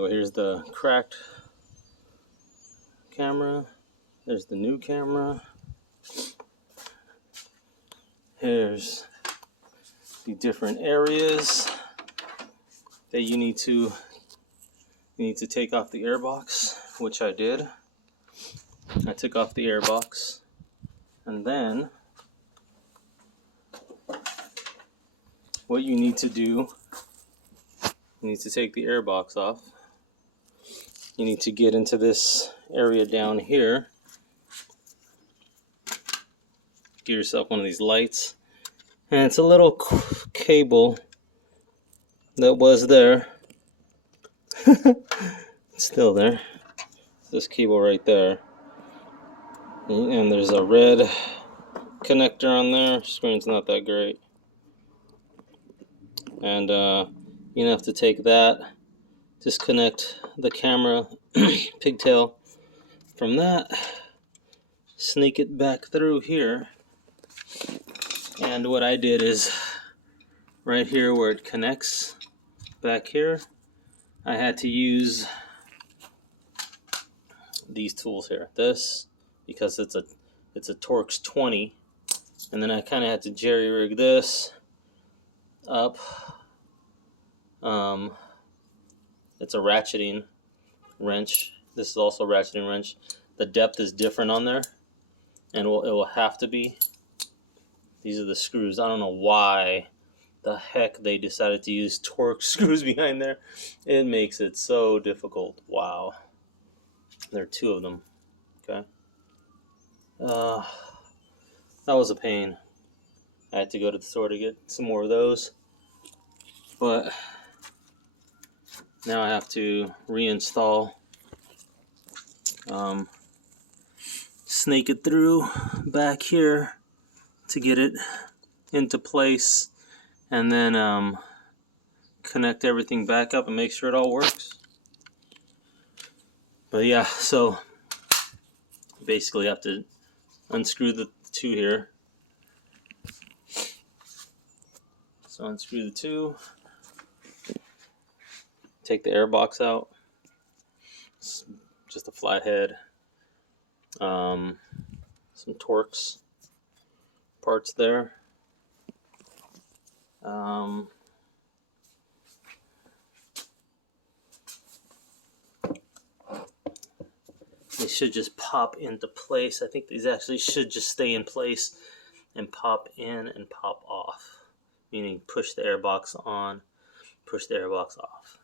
So here's the cracked camera. There's the new camera. Here's the different areas that you need to take off the airbox, which I did. I took off the airbox, and then what you need to do, you need to take the airbox off. You need to get into this area down here. Get yourself one of these lights, and it's a little cable that was there. It's still there. This cable right there, and there's a red connector on there. Screen's not that great, and you have to take that, disconnect the camera pigtail from that, sneak it back through here, and what I did is right here where it connects back here, I had to use these tools here. This, because it's a Torx 20, and then I kind of had to jerry rig this up. It's a ratcheting wrench. This is also a ratcheting wrench. The depth is different on there, and it will have to be. These are the screws. I don't know why the heck they decided to use Torx screws behind there. It makes it so difficult. Wow. There are two of them. Okay. That was a pain. I had to go to the store to get some more of those. But now I have to reinstall, snake it through back here to get it into place, and then connect everything back up and make sure it all works. But yeah, so basically I have to unscrew the two here. So unscrew the two, take the air box out. It's just a flathead, some Torx parts there. They should just pop into place. I think these actually should just stay in place and pop in and pop off, meaning push the airbox on, push the airbox off.